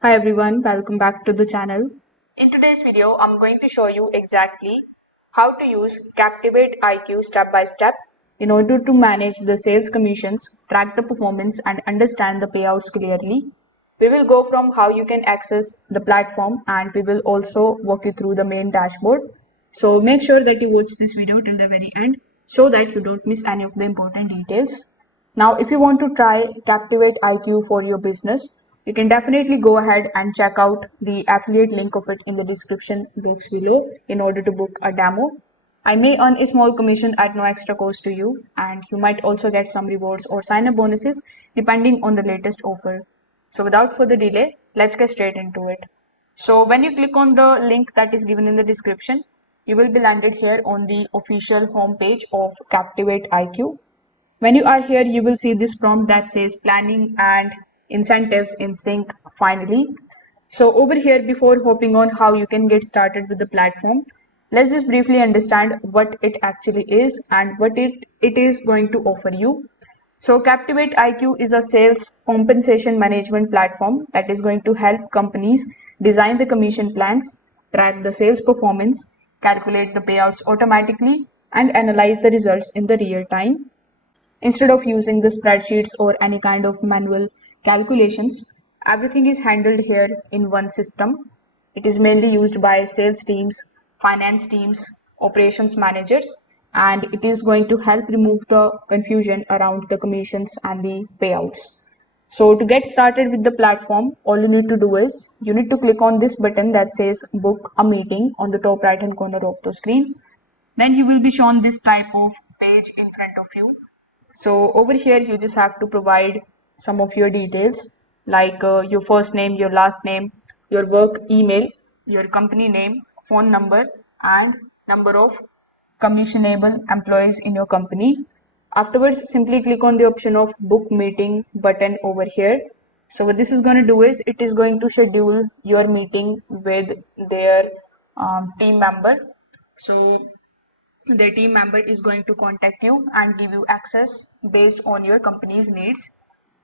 Hi everyone, welcome back to the channel. In today's video, I'm going to show you exactly how to use Captivate IQ step by step in order to manage the sales commissions, track the performance, and understand the payouts clearly. We will go from how you can access the platform and we will also walk you through the main dashboard. So make sure that you watch this video till the very end so that you don't miss any of the important details. Now, if you want to try Captivate IQ for your business, you can definitely go ahead and check out the affiliate link of it in the description box below in order to book a demo. I may earn a small commission at no extra cost to you, and you might also get some rewards or sign up bonuses depending on the latest offer. So, without further delay, let's get straight into it. So, when you click on the link that is given in the description, you will be landed here on the official homepage of Captivate IQ. When you are here, you will see this prompt that says planning and incentives in sync finally. So over here, before hopping on how you can get started with the platform, let's just briefly understand what it actually is and what it is going to offer you. So Captivate IQ is a sales compensation management platform that is going to help companies design the commission plans, track the sales performance, calculate the payouts automatically, and analyze the results in the real time. Instead of using the spreadsheets or any kind of manual calculations, everything is handled here in one system. It is mainly used by sales teams, finance teams, operations managers, and it is going to help remove the confusion around the commissions and the payouts. So to get started with the platform, all you need to do is you need to click on this button that says book a meeting on the top right hand corner of the screen. Then you will be shown this type of page in front of you. So over here, you just have to provide some of your details like your first name, your last name, your work email, your company name, phone number, and number of commissionable employees in your company. Afterwards, simply click on the option of book meeting button over here. So what this is going to do is it is going to schedule your meeting with their team member. So their team member is going to contact you and give you access based on your company's needs.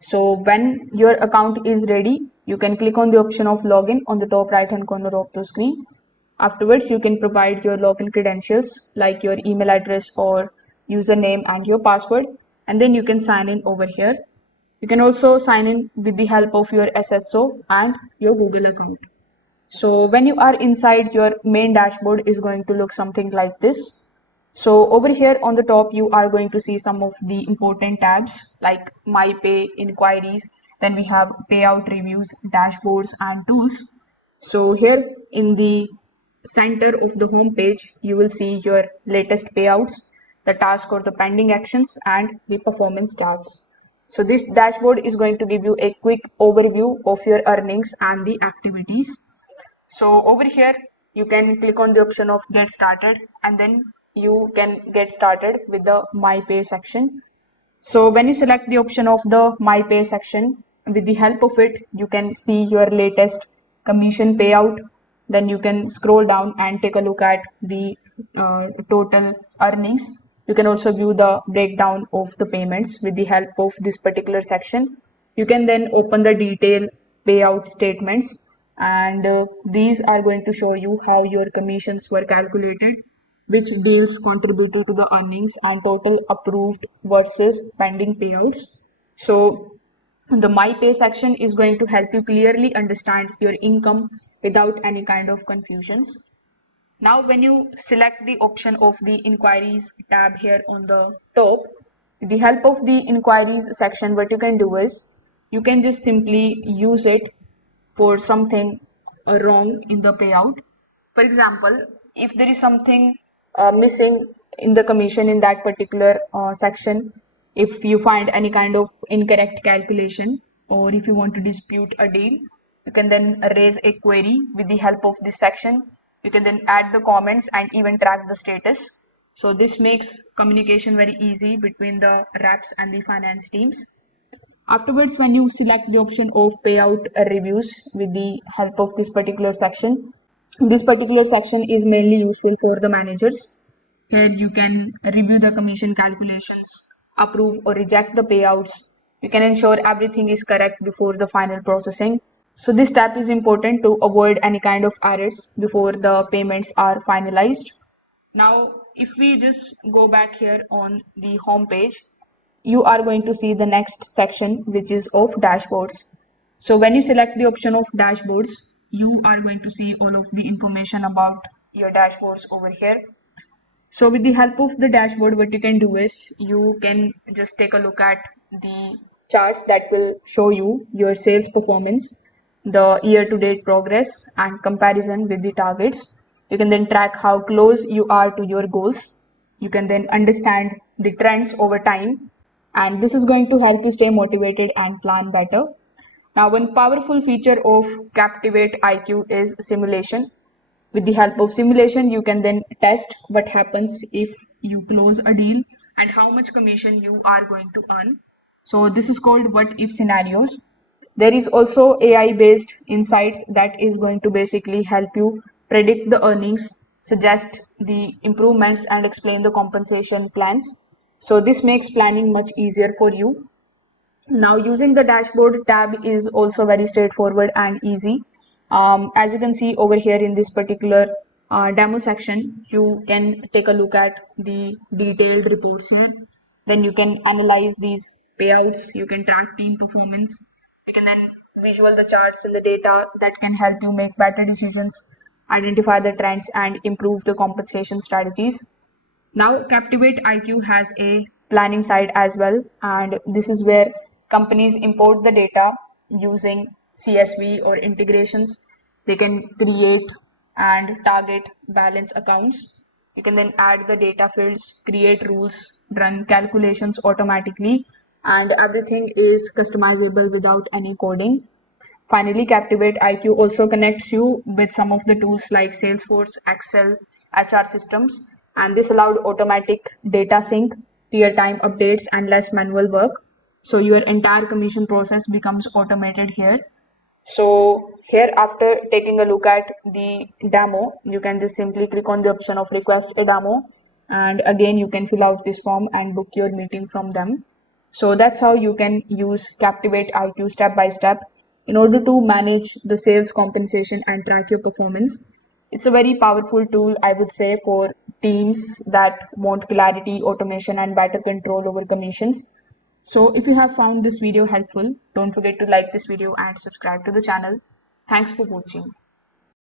So when your account is ready, you can click on the option of login on the top right hand corner of the screen. Afterwards, you can provide your login credentials like your email address or username and your password, and then you can sign in over here. You can also sign in with the help of your SSO and your Google account. So when you are inside, your main dashboard is going to look something like this. So over here on the top, you are going to see some of the important tabs like My Pay, Inquiries. Then we have Payout Reviews, Dashboards, and Tools. So here in the center of the home page, you will see your latest payouts, the task or the pending actions, and the performance stats. So this dashboard is going to give you a quick overview of your earnings and the activities. So over here, you can click on the option of get started and then you can get started with the My Pay section. So when you select the option of the My Pay section, with the help of it, you can see your latest commission payout. Then you can scroll down and take a look at the total earnings. You can also view the breakdown of the payments with the help of this particular section. You can then open the detail payout statements, and these are going to show you how your commissions were calculated, which deals contributed to the earnings, and total approved versus pending payouts. So the My Pay section is going to help you clearly understand your income without any kind of confusions. Now, when you select the option of the inquiries tab here on the top, with the help of the inquiries section, what you can do is you can just simply use it for something wrong in the payout. For example, if there is something missing in the commission in that particular section, if you find any kind of incorrect calculation, or if you want to dispute a deal, you can then raise a query with the help of this section. You can then add the comments and even track the status. So this makes communication very easy between the reps and the finance teams. Afterwards, when you select the option of payout reviews with the help of this particular section is mainly useful for the managers. Here you can review the commission calculations, approve or reject the payouts. You can ensure everything is correct before the final processing. So this step is important to avoid any kind of errors before the payments are finalized. Now, if we just go back here on the home page, you are going to see the next section, which is of dashboards. So when you select the option of dashboards, you are going to see all of the information about your dashboards over here. So with the help of the dashboard, what you can do is you can just take a look at the charts that will show you your sales performance, the year to date progress and comparison with the targets. You can then track how close you are to your goals. You can then understand the trends over time, and this is going to help you stay motivated and plan better. Now, one powerful feature of Captivate IQ is simulation. With the help of simulation, you can then test what happens if you close a deal and how much commission you are going to earn. So this is called what if scenarios. There is also AI based insights that is going to basically help you predict the earnings, suggest the improvements, and explain the compensation plans. So this makes planning much easier for you. Now, using the dashboard tab is also very straightforward and easy. As you can see over here in this particular demo section, you can take a look at the detailed reports here. Then you can analyze these payouts, you can track team performance, you can then visual the charts and the data that can help you make better decisions, identify the trends, and improve the compensation strategies. Now, Captivate IQ has a planning side as well, and this is where companies import the data using CSV or integrations. They can create and target balance accounts. You can then add the data fields, create rules, run calculations automatically, and everything is customizable without any coding. Finally, Captivate IQ also connects you with some of the tools like Salesforce, Excel, HR systems, and this allowed automatic data sync, real-time updates, and less manual work. So your entire commission process becomes automated here. So here, after taking a look at the demo, you can just simply click on the option of request a demo, and again you can fill out this form and book your meeting from them. So that's how you can use Captivate IQ step by step in order to manage the sales compensation and track your performance. It's a very powerful tool, I would say, for teams that want clarity, automation, and better control over commissions. So if you have found this video helpful, don't forget to like this video and subscribe to the channel. Thanks for watching.